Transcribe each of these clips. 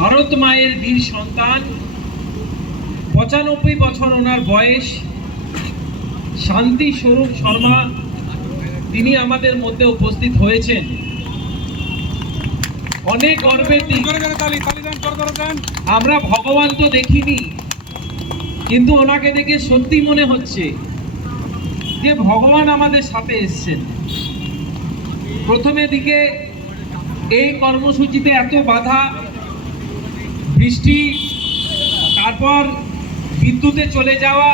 ভারত মায়ের বীর সন্তান, 95 বছর ওনার বয়স, শান্তি স্বরূপ শর্মা, তিনি আমাদের মধ্যে উপস্থিত হয়েছেন। অনেক গর্বের দিন। আমরা ভগবান তো দেখিনি, কিন্তু ওনাকে দেখে সত্যি মনে হচ্ছে যে ভগবান আমাদের সাথে এসেছেন। প্রথমে দিকে এই কর্মসূচিতে এত বাধা, বৃষ্টি, তারপর বিদ্যুতে চলে যাওয়া,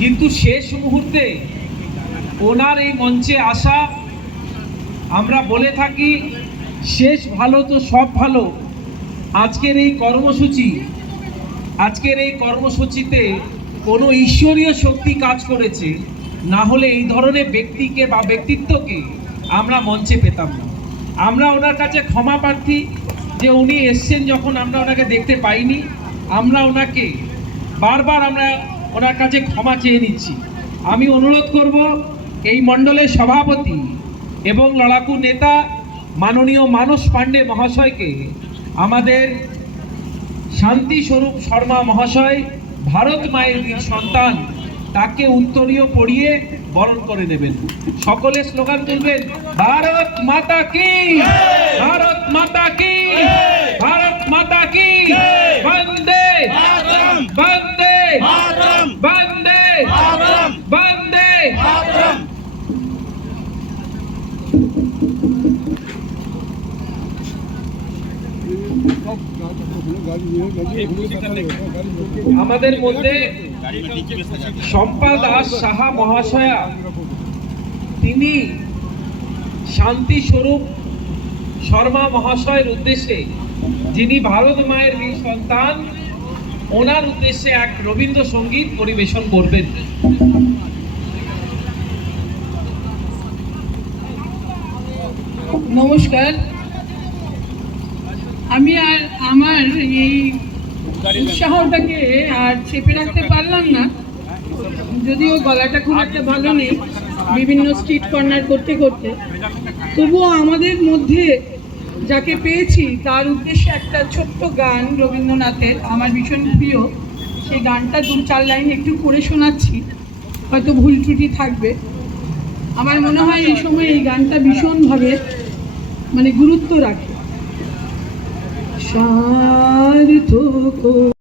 কিন্তু শেষ মুহূর্তে ওনার এই মঞ্চে আসা, আমরা বলে থাকি শেষ ভালো তো সব ভালো। আজকের এই কর্মসূচিতে কোনো ঈশ্বরীয় শক্তি কাজ করেছে, না হলে এই ধরনের ব্যক্তিকে বা ব্যক্তিত্বকে আমরা মঞ্চে পেতাম না। আমরা ওনার কাছে ক্ষমা প্রার্থী যে উনি এসছেন যখন আমরা ওনাকে দেখতে পাইনি। আমরা ওনাকে বারবার ওনার কাছে ক্ষমা চেয়ে নিচ্ছি। আমি অনুরোধ করব এই মণ্ডলের সভাপতি এবং লড়াকু নেতা মাননীয় মানস পাণ্ডে মহাশয়কে, আমাদের শান্তি স্বরূপ শর্মা মহাশয়, ভারত মায়ের বীর সন্তান, তাকে উত্তরীয় পড়িয়ে বরণ করে নেবেন। সকলে স্লোগান তুলবেন, ভারত মাতা কি, ভারত মাতা কি, ভারত মাতা কি, বন্দে বন্দে বন্দে বন্দে। আমাদের মধ্যে শম্পা দাস সাহা মহাশয়া, তিনি শান্তি স্বরূপ শর্মা মহাশয়ের উদ্দেশ্যে, যিনি ভারত মায়ের বীর সন্তান, ওনার উদ্দেশ্যে এক রবীন্দ্রসঙ্গীত পরিবেশন করবেন। নমস্কার। আমি আর আমার এই উৎসাহটাকে আর চেপে রাখতে পারলাম না, যদিও গলাটা খুব একটা ভালো নেই বিভিন্ন স্ট্রিট কর্নার করতে করতে, তবুও আমাদের মধ্যে যাকে পেয়েছি তার উদ্দেশ্যে একটা ছোট্ট গান রবীন্দ্রনাথের, আমার ভীষণ প্রিয়। সেই গানটা 2-4 লাইন একটু পড়ে শোনাচ্ছি, হয়তো ভুল ত্রুটি থাকবে। আমার মনে হয় এই সময় এই গানটা ভীষণভাবে গুরুত্ব রাখে। স্বার্থ